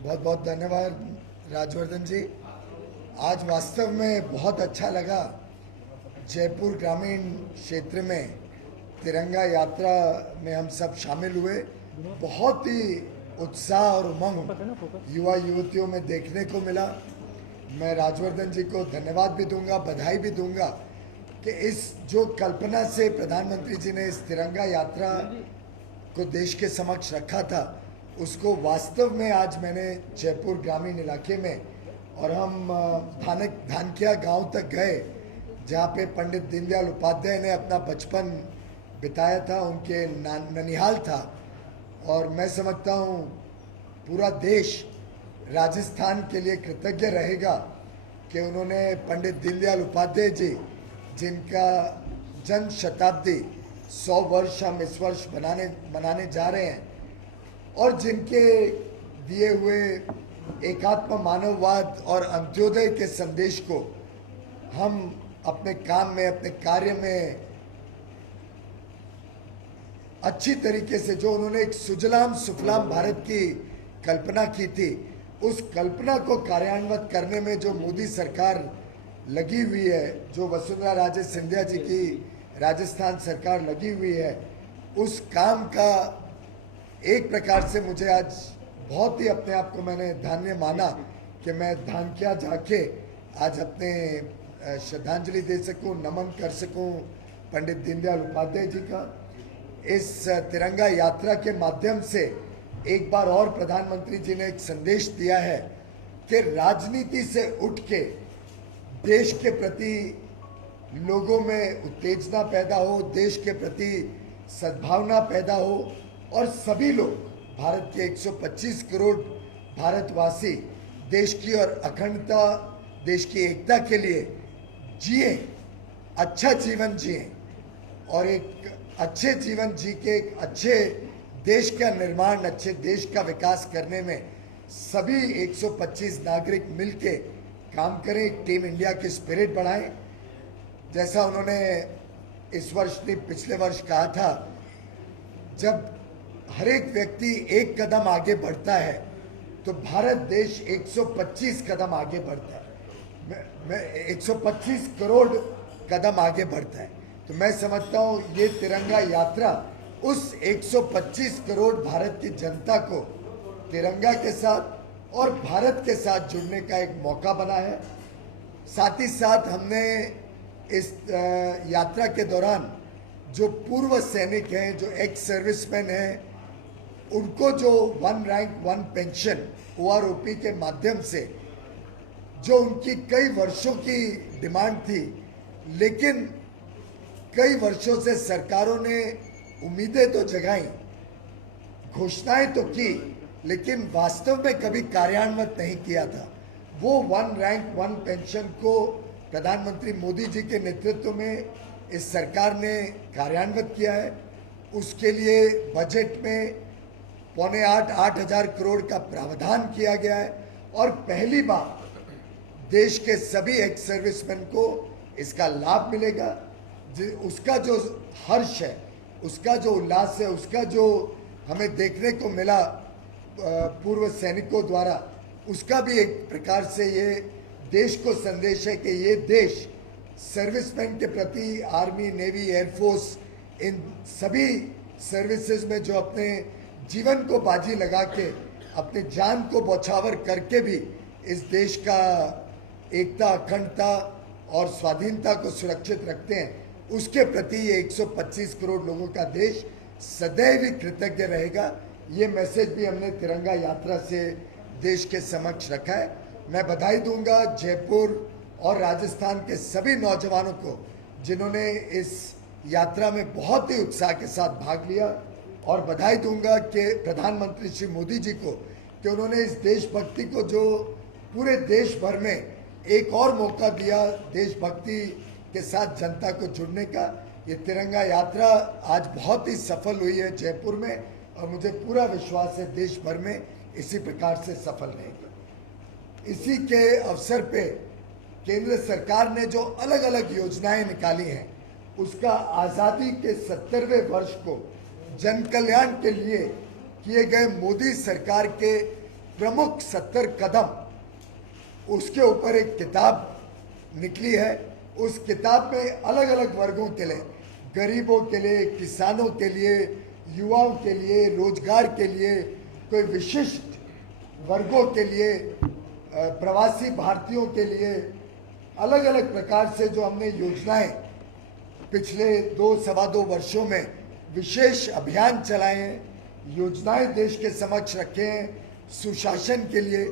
बहुत बहुत धन्यवाद राजवर्धन जी। आज वास्तव में बहुत अच्छा लगा जयपुर ग्रामीण क्षेत्र में तिरंगा यात्रा में हम सब शामिल हुए। बहुत ही उत्साह और उमंग युवा युवतियों में देखने को मिला। मैं राजवर्धन जी को धन्यवाद भी दूंगा, बधाई भी दूंगा कि इस जो कल्पना से प्रधानमंत्री जी ने इस तिरंगा यात्रा को देश के समक्ष रखा था, उसको वास्तव में आज मैंने जयपुर ग्रामीण इलाके में और हम धानकिया गांव तक गए, जहाँ पे पंडित दीनदयाल उपाध्याय ने अपना बचपन बिताया था, उनके ननिहाल था। और मैं समझता हूँ पूरा देश राजस्थान के लिए कृतज्ञ रहेगा कि उन्होंने पंडित दीनदयाल उपाध्याय जी, जिनका जन्म शताब्दी 100 वर्ष हम इस वर्ष मनाने जा रहे हैं, और जिनके दिए हुए एकात्म मानववाद और अंत्योदय के संदेश को हम अपने काम में, अपने कार्य में अच्छी तरीके से, जो उन्होंने एक सुजलाम सुफलाम भारत की कल्पना की थी, उस कल्पना को कार्यान्वित करने में जो मोदी सरकार लगी हुई है, जो वसुंधरा राजे सिंधिया जी की राजस्थान सरकार लगी हुई है, उस काम का एक प्रकार से मुझे आज बहुत ही अपने आप को मैंने धन्य माना कि मैं धानकिया जाके आज अपने श्रद्धांजलि दे सकूं, नमन कर सकूं पंडित दीनदयाल उपाध्याय जी का। इस तिरंगा यात्रा के माध्यम से एक बार और प्रधानमंत्री जी ने एक संदेश दिया है कि राजनीति से उठ के देश के प्रति लोगों में उत्तेजना पैदा हो, देश के प्रति सद्भावना पैदा हो, और सभी लोग, भारत के 125 करोड़ भारतवासी देश की और अखंडता, देश की एकता के लिए जिए, अच्छा जीवन जिए, और एक अच्छे जीवन जी के एक अच्छे देश का निर्माण, अच्छे देश का विकास करने में सभी 125 नागरिक मिलके काम करें, टीम इंडिया की स्पिरिट बढ़ाएं। जैसा उन्होंने इस वर्ष नहीं, पिछले वर्ष कहा था, जब हर एक व्यक्ति एक कदम आगे बढ़ता है तो भारत देश 125 कदम आगे बढ़ता है, 125 करोड़ कदम आगे बढ़ता है। तो मैं समझता हूँ ये तिरंगा यात्रा उस 125 करोड़ भारत की जनता को तिरंगा के साथ और भारत के साथ जुड़ने का एक मौका बना है। साथ ही साथ हमने इस यात्रा के दौरान जो पूर्व सैनिक हैं, जो एक्स सर्विसमैन हैं, उनको जो 1 रैंक 1 पेंशन OROP के माध्यम से, जो उनकी कई वर्षों की डिमांड थी, लेकिन कई वर्षों से सरकारों ने उम्मीदें तो जगाई, घोषणाएं तो की, लेकिन वास्तव में कभी कार्यान्वित नहीं किया था। वो 1 रैंक 1 पेंशन को प्रधानमंत्री मोदी जी के नेतृत्व में इस सरकार ने कार्यान्वित किया है। उसके लिए बजट में 7.25-8 हजार करोड़ का प्रावधान किया गया है, और पहली बार देश के सभी एक्स सर्विसमैन को इसका लाभ मिलेगा। उसका जो हर्ष है, उसका जो उल्लास है, उसका जो हमें देखने को मिला पूर्व सैनिकों द्वारा, उसका भी एक प्रकार से ये देश को संदेश है कि ये देश सर्विसमैन के प्रति, आर्मी, नेवी, एयरफोर्स, इन सभी सर्विसेज में जो अपने जीवन को बाजी लगा के, अपने जान को बौछावर करके भी इस देश का एकता, अखंडता और स्वाधीनता को सुरक्षित रखते हैं, उसके प्रति ये 125 करोड़ लोगों का देश सदैव कृतज्ञ रहेगा। ये मैसेज भी हमने तिरंगा यात्रा से देश के समक्ष रखा है। मैं बधाई दूंगा जयपुर और राजस्थान के सभी नौजवानों को, जिन्होंने इस यात्रा में बहुत ही उत्साह के साथ भाग लिया, और बधाई दूंगा कि प्रधानमंत्री श्री मोदी जी को कि उन्होंने इस देशभक्ति को, जो पूरे देश भर में एक और मौका दिया देशभक्ति के साथ जनता को जुड़ने का। ये तिरंगा यात्रा आज बहुत ही सफल हुई है जयपुर में, और मुझे पूरा विश्वास है देश भर में इसी प्रकार से सफल रहेगी। इसी के अवसर पे केंद्र सरकार ने जो अलग अलग योजनाएं निकाली हैं, उसका आज़ादी के 70वें वर्ष को जन कल्याण के लिए किए गए मोदी सरकार के प्रमुख 70 कदम, उसके ऊपर एक किताब निकली है। उस किताब में अलग अलग वर्गों के लिए, गरीबों के लिए, किसानों के लिए, युवाओं के लिए, रोजगार के लिए, कोई विशिष्ट वर्गों के लिए, प्रवासी भारतीयों के लिए, अलग अलग प्रकार से जो हमने योजनाएं पिछले 2-2.25 वर्षों में विशेष अभियान चलाए हैं, योजनाएं देश के समक्ष रखे हैं सुशासन के लिए,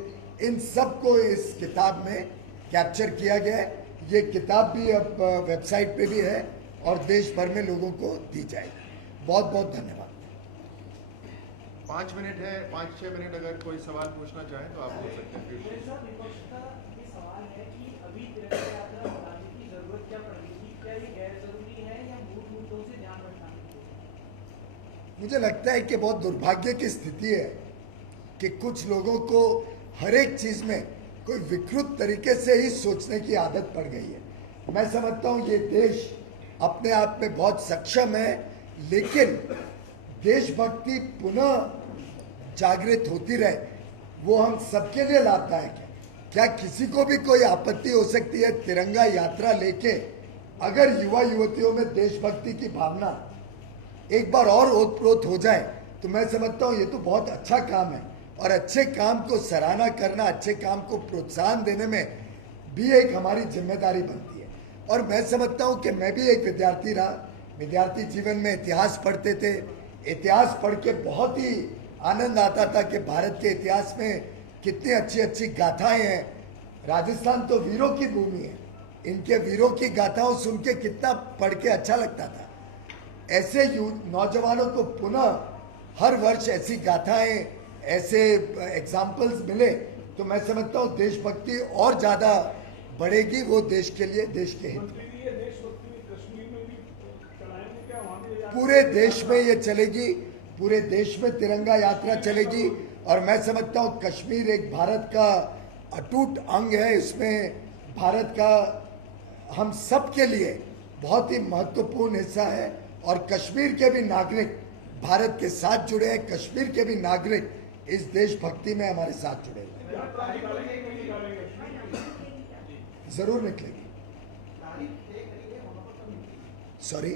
इन सब को इस किताब में कैप्चर किया गया है। ये किताब भी अब वेबसाइट पे भी है और देश भर में लोगों को दी जाएगी। बहुत बहुत धन्यवाद। 5 मिनट है, 5-6 मिनट अगर कोई सवाल पूछना चाहे तो आप पूछ सकते हैं। विपक्ष का ये सवाल है कि अभी तिरंगा यात्रा बढ़ाने की जरूरत क्या पड़ रही थी? क्या ये गैर जरूरी है या मूल मुद्दों से ध्यान भटकाने? मुझे लगता है कि बहुत दुर्भाग्य की स्थिति है कि कुछ लोगों को हर एक चीज में कोई विकृत तरीके से ही सोचने की आदत पड़ गई है। मैं समझता हूँ ये देश अपने आप में बहुत सक्षम है, लेकिन देशभक्ति पुनः जागृत होती रहे, वो हम सबके लिए लाभदायक है। क्या किसी को भी कोई आपत्ति हो सकती है तिरंगा यात्रा लेके अगर युवा युवतियों में देशभक्ति की भावना एक बार और ओतप्रोत हो जाए? तो मैं समझता हूँ ये तो बहुत अच्छा काम है और अच्छे काम को सराहना करना, अच्छे काम को प्रोत्साहन देने में भी एक हमारी जिम्मेदारी बनती है। और मैं समझता हूँ कि मैं भी एक विद्यार्थी रहा, विद्यार्थी जीवन में इतिहास पढ़ते थे, इतिहास पढ़ के बहुत ही आनंद आता था कि भारत के इतिहास में कितनी अच्छी अच्छी गाथाएं हैं। राजस्थान तो वीरों की भूमि है, इनके वीरों की गाथाओं सुन के कितना पढ़ के अच्छा लगता था। ऐसे नौजवानों को पुनः हर वर्ष ऐसी गाथाएं, ऐसे एग्जाम्पल्स मिले तो मैं समझता हूँ देशभक्ति और ज़्यादा बढ़ेगी, वो देश के लिए, देश के हित में। पूरे देश में ये चलेगी, पूरे देश में तिरंगा यात्रा चलेगी और मैं समझता हूँ कश्मीर एक भारत का अटूट अंग है। इसमें भारत का हम सब के लिए बहुत ही महत्वपूर्ण हिस्सा है और कश्मीर के भी नागरिक भारत के साथ जुड़े हैं, कश्मीर के भी नागरिक इस देशभक्ति में हमारे साथ जुड़े हुए हैं। जरूर निकलेगी। सॉरी,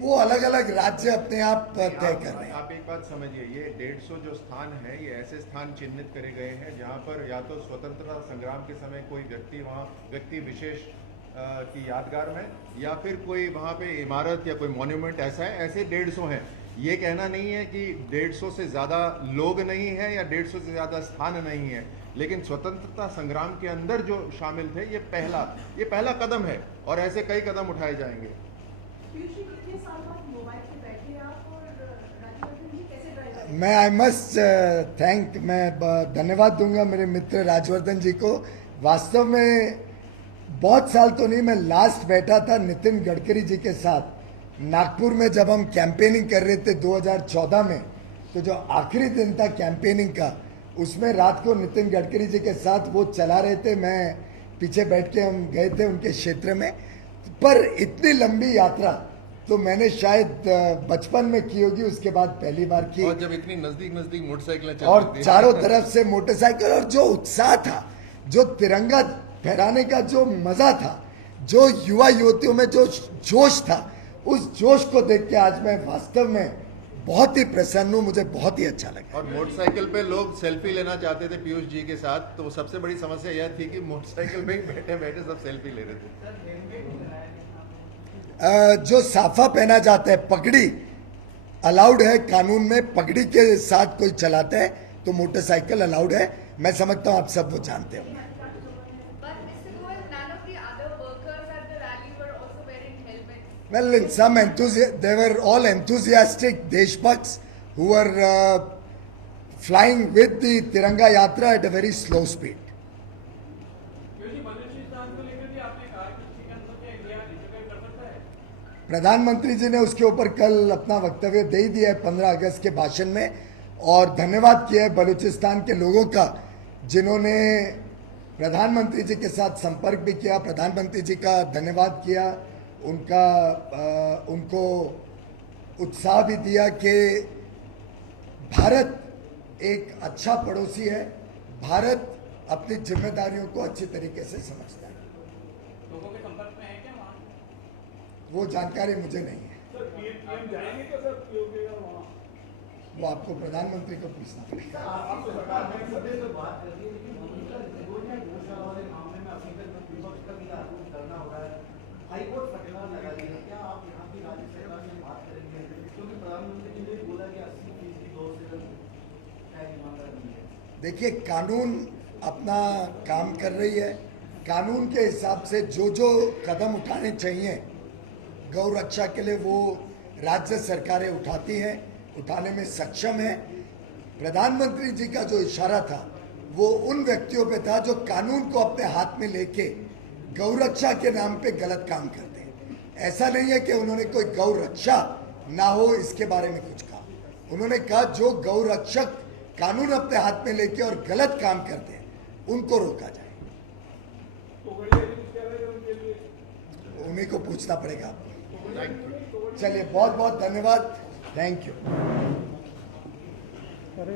वो अलग अलग राज्य अपने आप तय कर रहे हैं। आप एक बात समझिए, ये 150 जो स्थान है ये ऐसे स्थान चिन्हित करे गए हैं जहां पर या तो स्वतंत्रता संग्राम के समय कोई व्यक्ति वहां व्यक्ति विशेष की यादगार में, या फिर कोई वहां पे इमारत या कोई मॉन्यूमेंट ऐसा है। ऐसे 150 हैं। ये कहना नहीं है कि 150 से ज़्यादा लोग नहीं है या 150 से ज़्यादा स्थान नहीं है, लेकिन स्वतंत्रता संग्राम के अंदर जो शामिल थे ये पहला कदम है और ऐसे कई कदम उठाए जाएंगे। मैं आई मस्ट थैंक, मैं धन्यवाद दूंगा मेरे मित्र राजवर्धन जी को। वास्तव में बहुत साल तो नहीं, मैं लास्ट बैठा था नितिन गडकरी जी के साथ नागपुर में जब हम कैंपेनिंग कर रहे थे 2014 में। तो जो आखिरी दिन था कैंपेनिंग का, उसमें रात को नितिन गडकरी जी के साथ वो चला रहे थे, मैं पीछे बैठ के हम गए थे उनके क्षेत्र में। पर इतनी लंबी यात्रा तो मैंने शायद बचपन में की होगी, उसके बाद पहली बार की। और जब इतनी नजदीक मोटरसाइकिलें और चारों तरफ से मोटरसाइकिल, और जो उत्साह था, जो तिरंगा फहराने का जो मजा था, जो युवा युवतियों में जो जोश था, उस जोश को देख के आज मैं वास्तव में बहुत ही प्रसन्न हूँ। मुझे बहुत ही अच्छा लगा। और मोटरसाइकिल पे लोग सेल्फी लेना चाहते थे पीयूष जी के साथ, तो सबसे बड़ी समस्या यह थी कि मोटरसाइकिल में बैठे बैठे सब सेल्फी ले रहे थे। जो साफा पहना जाता है, पगड़ी अलाउड है कानून में, पगड़ी के साथ कोई चलाता है तो मोटरसाइकिल अलाउड है। मैं समझता हूँ आप सब वो जानते होंगे। Well, in some they were all enthusiastic Deshbhakts who were flying with the Tiranga Yatra at a very slow speed. प्रधानमंत्री जी ने उसके ऊपर कल अपना वक्तव्य दे ही दिया है 15 अगस्त के भाषण में, और धन्यवाद किया है बलूचिस्तान के लोगों का जिन्होंने प्रधानमंत्री जी के साथ संपर्क भी किया। प्रधानमंत्री जी का धन्यवाद किया, उनको उत्साह भी दिया कि भारत एक अच्छा पड़ोसी है। भारत अपनी जिम्मेदारियों को अच्छी तरीके से समझता है। लोगों के संपर्क में है क्या वहाँ? वो जानकारी मुझे नहीं है, सर पीएम जाएंगे क्या सर पीओके का वहाँ? वो आपको प्रधानमंत्री को पूछना पड़ेगा। आप तो सरकार में सदस्य तो बात कर रही है, लेकिन गौशाला वाले मामले में अभी तक विपक्ष का भी आरोप करना हो रहा है। हाईकोर्ट फटकार लगा दी है। क्या आप यहाँ की राज्य सरकार से बात करेंगे? क्योंकि प्रधानमंत्री जी ने भी बोला कि 80% दो से ईमानदार नहीं है। देखिए, कानून अपना काम कर रही है। कानून के हिसाब से जो कदम उठाने चाहिए गौ रक्षा के लिए वो राज्य सरकारें उठाती हैं, उठाने में सक्षम है। प्रधानमंत्री जी का जो इशारा था वो उन व्यक्तियों पे था जो कानून को अपने हाथ में लेके गौ रक्षा के नाम पे गलत काम करते हैं। ऐसा नहीं है कि उन्होंने कोई गौ रक्षा ना हो इसके बारे में कुछ कहा। उन्होंने कहा जो गौ रक्षक कानून अपने हाथ में लेके और गलत काम करते हैं उनको रोका जाए। तो बढ़िया क्या रहेगा उनके लिए? उन्हीं को पूछना पड़ेगा आपको। Thank you. चलिए, बहुत बहुत धन्यवाद। Thank you. अरे